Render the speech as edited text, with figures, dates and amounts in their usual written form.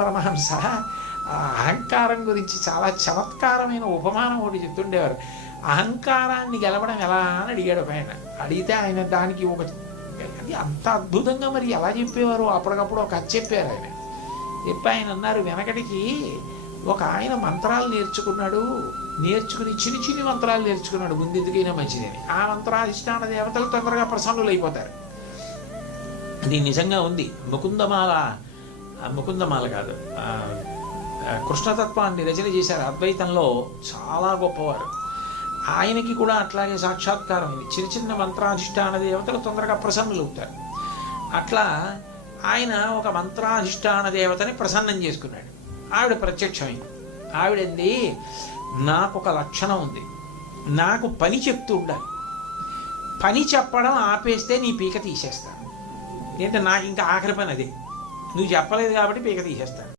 పరమహంస అహంకారం గురించి చాలా చమత్కారమైన ఉపమానం ఒకటి చెప్తుండేవారు. అహంకారాన్ని గెలవడం ఎలా అని అడిగాడు ఆయన. అడిగితే ఆయన దానికి ఒక అది అంత అద్భుతంగా మరి ఎలా చెప్పేవారు, అప్పటికప్పుడు ఒక కథ చెప్పారు ఆయన. చెప్పి ఆయన అన్నారు, వెనకటికి ఒక ఆయన మంత్రాలు నేర్చుకుని చిన్ని మంత్రాలు నేర్చుకున్నాడు, ముందెందుకైనా మంచిదని. ఆ మంత్రాధిష్టాన దేవతలు తొందరగా ప్రసన్నులు అయిపోతారు. అది నిజంగా ఉంది. ముకుందమాల కాదు, కృష్ణతత్వాన్ని రచన చేశారు. అద్వైతంలో చాలా గొప్పవారు. ఆయనకి కూడా అట్లాగే సాక్షాత్కారం అయింది. చిన్న మంత్రాధిష్టాన దేవతలు తొందరగా ప్రసన్నులు అవుతారు. అట్లా ఆయన ఒక మంత్రాధిష్టాన దేవతని ప్రసన్నం చేసుకున్నాడు. ఆవిడ ప్రత్యక్షమైంది. ఆవిడంది, నాకు ఒక లక్షణం ఉంది, నాకు పని చెప్తూ ఉండాలి, పని చెప్పడం ఆపేస్తే నీ పీక తీసేస్తాను. ఏంటంటే నాకు ఇంకా ఆఖరి పని అదే, నువ్వు చెప్పలేదు కాబట్టి పీక తీసేస్తాను.